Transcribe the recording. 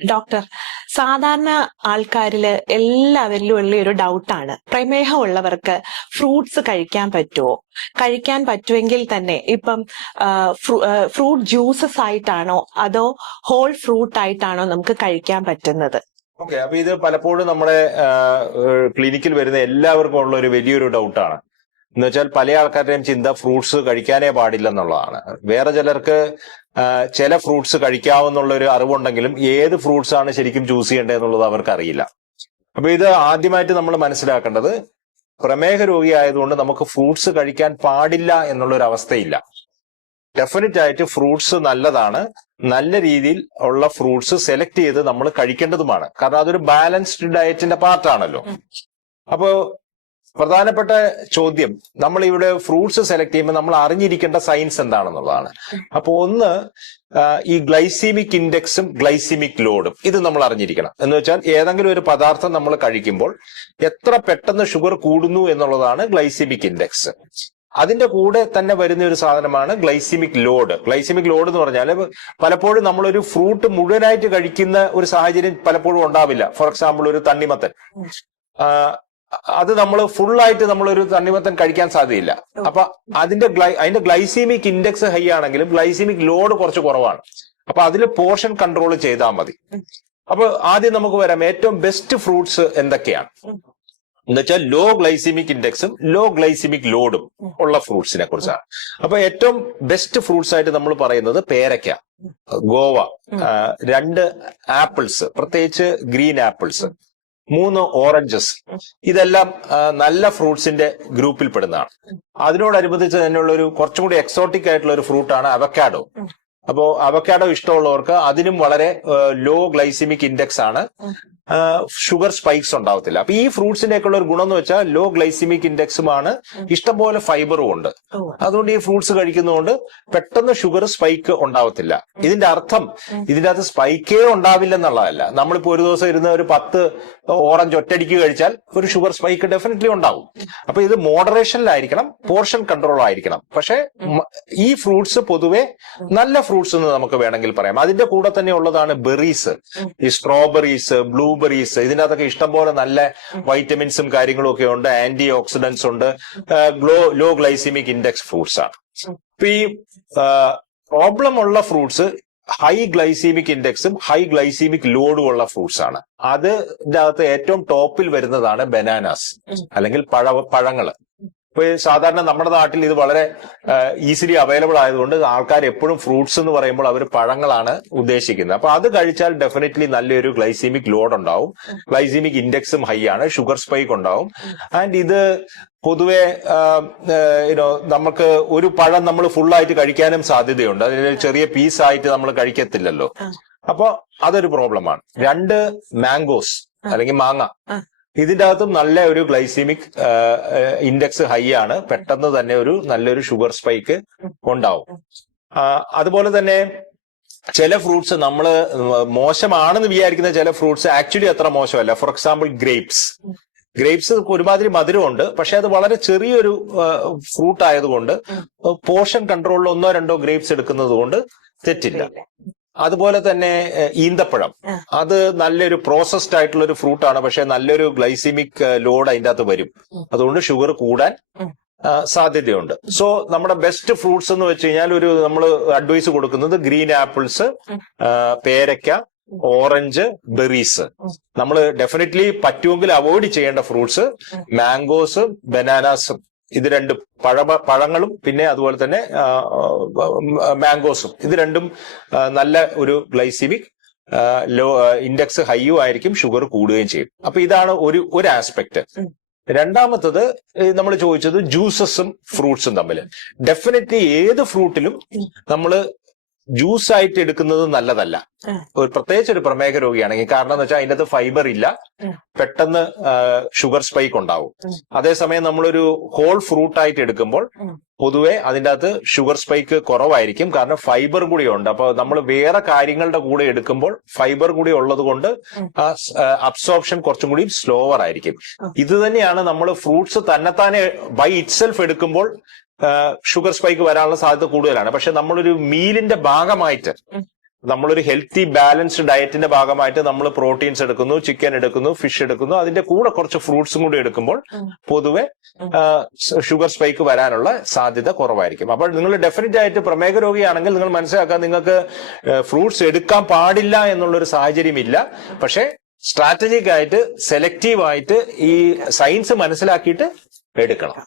Doctor, സാധാരണ ആൾക്കാരില് എല്ലാവരിലും ഉള്ള ഒരു ഡൗട്ടാണ്, പ്രമേഹം ഉള്ളവർക്ക് ഫ്രൂട്ട്സ് കഴിക്കാൻ പറ്റുമോ? കഴിക്കാൻ പറ്റുമെങ്കിൽ തന്നെ ഇപ്പം ഫ്രൂട്ട് ജ്യൂസസ് ആയിട്ടാണോ അതോ ഹോൾ ഫ്രൂട്ട് ആയിട്ടാണോ നമുക്ക് കഴിക്കാൻ പറ്റുന്നത്? ഓക്കെ, അപ്പൊ ഇത് പലപ്പോഴും നമ്മുടെ ക്ലിനിക്കിൽ വരുന്ന എല്ലാവർക്കും ഉള്ള ഒരു വലിയൊരു ഡൗട്ടാണ്. എന്ന് വെച്ചാൽ പല ആൾക്കാരുടെയും ചിന്ത ഫ്രൂട്ട്സ് കഴിക്കാനേ പാടില്ലെന്നുള്ളതാണ്. വേറെ ചിലർക്ക് ചില ഫ്രൂട്ട്സ് കഴിക്കാവുന്നുള്ള ഒരു അറിവുണ്ടെങ്കിലും ഏത് ഫ്രൂട്ട്സ് ആണ് ശരിക്കും ചൂസ് ചെയ്യേണ്ടതെന്നുള്ളത് അവർക്ക് അറിയില്ല. അപ്പൊ ഇത് ആദ്യമായിട്ട് നമ്മൾ മനസ്സിലാക്കേണ്ടത്, പ്രമേഹ രോഗി ആയതുകൊണ്ട് നമുക്ക് ഫ്രൂട്ട്സ് കഴിക്കാൻ പാടില്ല എന്നുള്ള ഒരു അവസ്ഥയില്ല. ഡെഫിനറ്റ് ആയിട്ട് ഫ്രൂട്ട്സ് നല്ലതാണ്. നല്ല രീതിയിൽ ഉള്ള ഫ്രൂട്ട്സ് സെലക്ട് ചെയ്ത് നമ്മൾ കഴിക്കേണ്ടതുമാണ്. കാരണം അതൊരു ബാലൻസ്ഡ് ഡയറ്റിന്റെ പാർട്ടാണല്ലോ. അപ്പോ പ്രധാനപ്പെട്ട ചോദ്യം, നമ്മൾ ഇവിടെ ഫ്രൂട്ട്സ് സെലക്ട് ചെയ്യുമ്പോൾ നമ്മൾ അറിഞ്ഞിരിക്കേണ്ട സയൻസ് എന്താണെന്നുള്ളതാണ്. അപ്പൊ ഒന്ന്, ഈ ഗ്ലൈസീമിക് ഇൻഡെക്സും ഗ്ലൈസീമിക് ലോഡും ഇത് നമ്മൾ അറിഞ്ഞിരിക്കണം. എന്ന് വെച്ചാൽ ഏതെങ്കിലും ഒരു പദാർത്ഥം നമ്മൾ കഴിക്കുമ്പോൾ എത്ര പെട്ടെന്ന് ഷുഗർ കൂടുന്നു എന്നുള്ളതാണ് ഗ്ലൈസീമിക് ഇൻഡെക്സ്. അതിന്റെ കൂടെ തന്നെ വരുന്ന ഒരു സാധനമാണ് ഗ്ലൈസീമിക് ലോഡ്. ഗ്ലൈസീമിക് ലോഡ് എന്ന് പറഞ്ഞാൽ പലപ്പോഴും നമ്മളൊരു ഫ്രൂട്ട് മുഴുവനായിട്ട് കഴിക്കുന്ന ഒരു സാഹചര്യം പലപ്പോഴും ഉണ്ടാവില്ല. ഫോർ എക്സാമ്പിൾ ഒരു തണ്ണിമത്തൻ, അത് നമ്മൾ ഫുള്ളായിട്ട് നമ്മളൊരു തണ്ണിമത്തൻ കഴിക്കാൻ സാധ്യതയില്ല. അപ്പൊ അതിന്റെ ഗ്ലൈസീമിക് ഇൻഡെക്സ് ഹൈ ആണെങ്കിലും ഗ്ലൈസീമിക് ലോഡ് കുറച്ച് കുറവാണ്. അപ്പൊ അതിൽ പോർഷൻ കൺട്രോൾ ചെയ്താൽ മതി. അപ്പൊ ആദ്യം നമുക്ക് വരാം, ഏറ്റവും ബെസ്റ്റ് ഫ്രൂട്ട്സ് എന്തൊക്കെയാണ് എന്നുവെച്ചാൽ ലോ ഗ്ലൈസീമിക് ഇൻഡെക്സും ലോ ഗ്ലൈസീമിക് ലോഡും ഉള്ള ഫ്രൂട്ട്സിനെ കുറിച്ചാണ്. അപ്പൊ ഏറ്റവും ബെസ്റ്റ് ഫ്രൂട്ട്സ് ആയിട്ട് നമ്മൾ പറയുന്നത് പേരയ്ക്ക, ഗോവ, 2 ആപ്പിൾസ്, പ്രത്യേകിച്ച് ഗ്രീൻ ആപ്പിൾസ്, 3 ഓറഞ്ചസ്. ഇതെല്ലാം നല്ല ഫ്രൂട്ട്സിന്റെ ഗ്രൂപ്പിൽ പെടുന്നതാണ്. അതിനോടനുബന്ധിച്ച് തന്നെയുള്ള ഒരു കുറച്ചും കൂടി എക്സോട്ടിക് ആയിട്ടുള്ള ഒരു ഫ്രൂട്ടാണ് അവക്കാഡോ. അപ്പോ അവക്കാഡോ ഇഷ്ടമുള്ളവർക്ക് അതിനും വളരെ ലോ ഗ്ലൈസീമിക് ഇൻഡെക്സ് ആണ്, ഷുഗർ സ്പൈക്സ് ഉണ്ടാവത്തില്ല. അപ്പൊ ഈ ഫ്രൂട്ട്സിന്റെയൊക്കെയുള്ള ഒരു ഗുണം എന്ന് വെച്ചാൽ ലോ ഗ്ലൈസീമിക് ഇൻഡെക്സുമാണ്, ഇഷ്ടംപോലെ ഫൈബറും ഉണ്ട്. അതുകൊണ്ട് ഈ ഫ്രൂട്ട്സ് കഴിക്കുന്നതുകൊണ്ട് പെട്ടെന്ന് ഷുഗർ സ്പൈക്ക് ഉണ്ടാവത്തില്ല. ഇതിന്റെ അർത്ഥം ഇതിന്റെ അകത്ത് സ്പൈക്കേ ഉണ്ടാവില്ലെന്നുള്ളതല്ല. നമ്മളിപ്പോ ഒരു ദിവസം ഇരുന്ന് ഒരു 10 ഓറഞ്ച് ഒറ്റയടിക്ക് കഴിച്ചാൽ ഒരു ഷുഗർ സ്പൈക്ക് ഡെഫിനറ്റ്ലി ഉണ്ടാവും. അപ്പൊ ഇത് മോഡറേഷനിലായിരിക്കണം, പോർഷൻ കൺട്രോൾ ആയിരിക്കണം. പക്ഷെ ഈ ഫ്രൂട്ട്സ് പൊതുവെ നല്ല ഫ്രൂട്ട്സ് എന്ന് നമുക്ക് വേണമെങ്കിൽ പറയാം. അതിന്റെ കൂടെ തന്നെ ഉള്ളതാണ് ബെറീസ്, ഈ സ്ട്രോബെറീസ്, ബ്ലൂബെറീസ്. ഇതിനകത്തൊക്കെ ഇഷ്ടംപോലെ നല്ല വൈറ്റമിൻസും കാര്യങ്ങളും ഒക്കെ ഉണ്ട്, ആന്റി ഓക്സിഡന്റ്സ് ഉണ്ട്, ലോ ഗ്ലൈസീമിക് ഇൻഡെക്സ് ഫ്രൂട്ട്സ് ആണ്. ഇപ്പൊ ഈ പ്രോബ്ലം ഉള്ള ഫ്രൂട്ട്സ് ഹൈ ഗ്ലൈസീമിക് ഇൻഡെക്സും ഹൈ ഗ്ലൈസീമിക് ലോഡും ഉള്ള ഫ്രൂട്ട്സ് ആണ്. അതിന്റെ അകത്ത് ഏറ്റവും ടോപ്പിൽ വരുന്നതാണ് ബനാനാസ്, അല്ലെങ്കിൽ പഴങ്ങള്. ഇപ്പൊ സാധാരണ നമ്മുടെ നാട്ടിൽ ഇത് വളരെ ഈസിലി അവൈലബിൾ ആയതുകൊണ്ട് ആൾക്കാർ എപ്പോഴും ഫ്രൂട്ട്സ് എന്ന് പറയുമ്പോൾ അവർ പഴങ്ങളാണ് ഉദ്ദേശിക്കുന്നത്. അപ്പൊ അത് കഴിച്ചാൽ ഡെഫിനറ്റ്ലി നല്ലൊരു ഗ്ലൈസീമിക് ലോഡ് ഉണ്ടാവും, ഗ്ലൈസീമിക് ഇൻഡെക്സും ഹൈ ആണ്, ഷുഗർ സ്പൈക്ക് ഉണ്ടാവും. ആൻഡ് ഇത് പൊതുവെ നമുക്ക് ഒരു പഴം നമ്മൾ ഫുള്ളായിട്ട് കഴിക്കാനും സാധ്യതയുണ്ട്. അതിന് ചെറിയ പീസായിട്ട് നമ്മൾ കഴിക്കത്തില്ലല്ലോ. അപ്പൊ അതൊരു പ്രോബ്ലമാണ്. 2 മാംഗോസ് അല്ലെങ്കിൽ മാങ്ങ, ഇതിന്റെ അകത്തും നല്ല ഒരു ഗ്ലൈസീമിക് ഇൻഡെക്സ് ഹൈ ആണ്, പെട്ടെന്ന് തന്നെ ഒരു നല്ലൊരു ഷുഗർ സ്പൈക്ക് ഉണ്ടാവും. അതുപോലെ തന്നെ ചില ഫ്രൂട്ട്സ് നമ്മൾ മോശമാണെന്ന് വിചാരിക്കുന്ന ചില ഫ്രൂട്ട്സ് ആക്ച്വലി അത്ര മോശമല്ല. ഫോർ എക്സാമ്പിൾ ഗ്രേപ്സ് ഒരുമാതിരി മധുരമുണ്ട്, പക്ഷെ അത് വളരെ ചെറിയൊരു ഫ്രൂട്ട് ആയതുകൊണ്ട് പോർഷൻ കൺട്രോളിൽ 1-2 ഗ്രേപ്സ് എടുക്കുന്നത് കൊണ്ട് തെറ്റില്ല. അതുപോലെ തന്നെ ഈന്തപ്പഴം, അത് നല്ലൊരു പ്രോസസ്ഡ് ആയിട്ടുള്ള ഒരു ഫ്രൂട്ടാണ്, പക്ഷെ നല്ലൊരു ഗ്ലൈസീമിക് ലോഡ് അതിൻ്റെ അകത്ത് വരും. അതുകൊണ്ട് ഷുഗർ കൂടാൻ സാധ്യതയുണ്ട്. സോ നമ്മുടെ ബെസ്റ്റ് ഫ്രൂട്ട്സ് എന്ന് വെച്ച് കഴിഞ്ഞാൽ നമ്മൾ അഡ്വൈസ് കൊടുക്കുന്നത് ഗ്രീൻ ആപ്പിൾസ്, പേരയ്ക്ക, ഓറഞ്ച്, ബെറീസ്. നമ്മൾ ഡെഫിനറ്റ്ലി പറ്റുമെങ്കിൽ അവോയ്ഡ് ചെയ്യേണ്ട ഫ്രൂട്ട്സ് മാംഗോസും ബനാനാസും. ഇത് 2 പഴങ്ങളും പിന്നെ അതുപോലെ തന്നെ മാംഗോസും. ഇത് രണ്ടും നല്ല ഒരു ഗ്ലൈസീമിക് ഇൻഡെക്സ് ഹൈയും ആയിരിക്കും, ഷുഗർ കൂടുകയും ചെയ്യും. അപ്പൊ ഇതാണ് ഒരു ആസ്പെക്ട്. രണ്ടാമത്തത് നമ്മൾ ചോദിച്ചത് ജ്യൂസസും ഫ്രൂട്ട്സും തമ്മിൽ. ഡെഫിനറ്റ്ലി ഏത് ഫ്രൂട്ടിലും നമ്മൾ ജ്യൂസ് ആയിട്ട് എടുക്കുന്നത് നല്ലതല്ല, പ്രത്യേകിച്ച് ഒരു പ്രമേഹ രോഗിയാണെങ്കിൽ. കാരണം എന്ന് വെച്ചാൽ അതിൻ്റെ അകത്ത് ഫൈബർ ഇല്ല, പെട്ടെന്ന് ഷുഗർ സ്പൈക്ക് ഉണ്ടാവും. അതേസമയം നമ്മളൊരു ഹോൾ ഫ്രൂട്ട് ആയിട്ട് എടുക്കുമ്പോൾ പൊതുവെ അതിൻ്റെ അകത്ത് ഷുഗർ സ്പൈക്ക് കുറവായിരിക്കും, കാരണം ഫൈബർ കൂടി ഉണ്ട്. അപ്പൊ നമ്മൾ വേറെ കാര്യങ്ങളുടെ കൂടെ എടുക്കുമ്പോൾ ഫൈബർ കൂടി ഉള്ളത് കൊണ്ട് അബ്സോർപ്ഷൻ കുറച്ചും കൂടി സ്ലോവർ ആയിരിക്കും. ഇത് തന്നെയാണ് നമ്മൾ ഫ്രൂട്ട്സ് തന്നെത്താനെ ബൈ ഇറ്റ്സെൽഫ് എടുക്കുമ്പോൾ ഷുഗർ സ്പൈക്ക് വരാനുള്ള സാധ്യത കൂടുതലാണ്. പക്ഷെ നമ്മളൊരു മീലിന്റെ ഭാഗമായിട്ട് നമ്മളൊരു ഹെൽത്തി ബാലൻസ്ഡ് ഡയറ്റിന്റെ ഭാഗമായിട്ട് നമ്മൾ പ്രോട്ടീൻസ് എടുക്കുന്നു, ചിക്കൻ എടുക്കുന്നു, ഫിഷ് എടുക്കുന്നു, അതിന്റെ കൂടെ കുറച്ച് ഫ്രൂട്ട്സും കൂടി എടുക്കുമ്പോൾ പൊതുവെ ഷുഗർ സ്പൈക്ക് വരാനുള്ള സാധ്യത കുറവായിരിക്കും. അപ്പോൾ നിങ്ങൾ ഡെഫിനറ്റ് ആയിട്ട് പ്രമേഹ രോഗിയാണെങ്കിൽ നിങ്ങൾ മനസ്സിലാക്കുക, നിങ്ങൾക്ക് ഫ്രൂട്ട്സ് എടുക്കാൻ പാടില്ല എന്നുള്ളൊരു സാഹചര്യം ഇല്ല. പക്ഷെ സ്ട്രാറ്റജിക് ആയിട്ട് സെലക്റ്റീവ് ആയിട്ട് ഈ സയൻസ് മനസ്സിലാക്കിയിട്ട് എടുക്കണം.